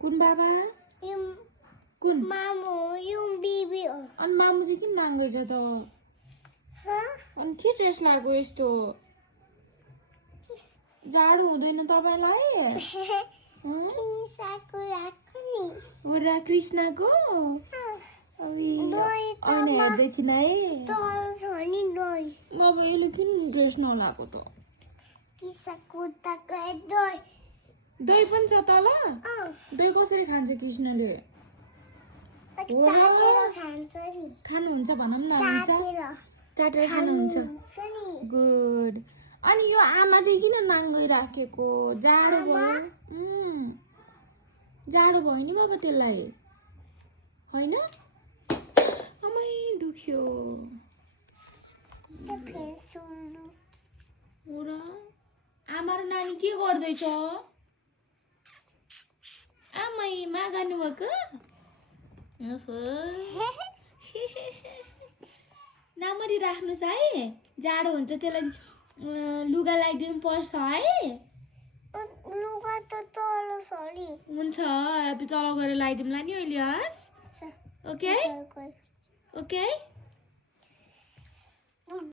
कुन बाबा यो कुन मामु यो बिबी हो अनि मामु चाहिँ किन नाङ्गो छ त अनि के ड्रेस लगाएको यस्तो जाडो हुँदैन तपाईलाई साको राख्नु नि हो र कृष्णको दही अनि हेर्दैछिन है तल छ नि दही अब यसले किन ड्रेस नलाएको त किसाको ताको दही दही पनि छ तल दही कसरी खान्छ कृष्णले चाटेर खान्छ नि खानुहुन्छ भनौँ न हुन्छ चाटेर चाटेर खानुहुन्छ हुन्छ नि गुड अनि यो आमा चाहिँ किन नाङ्गै राखेको जाडो भयो जाडो भयो नि बाबा त्यसलाई होइन आमै दुख्यो हो र आमा र नानी के गर्दैछ आमै मा गर्नुभएको राम्ररी राख्नुहोस् है जाडो हुन्छ त्यसलाई लुगा लगाइदिनु पर्छ है लुगा त तल छ नि हुन्छ अब तल गएर लगाइदिउँला नि अहिले हस् ओके ओके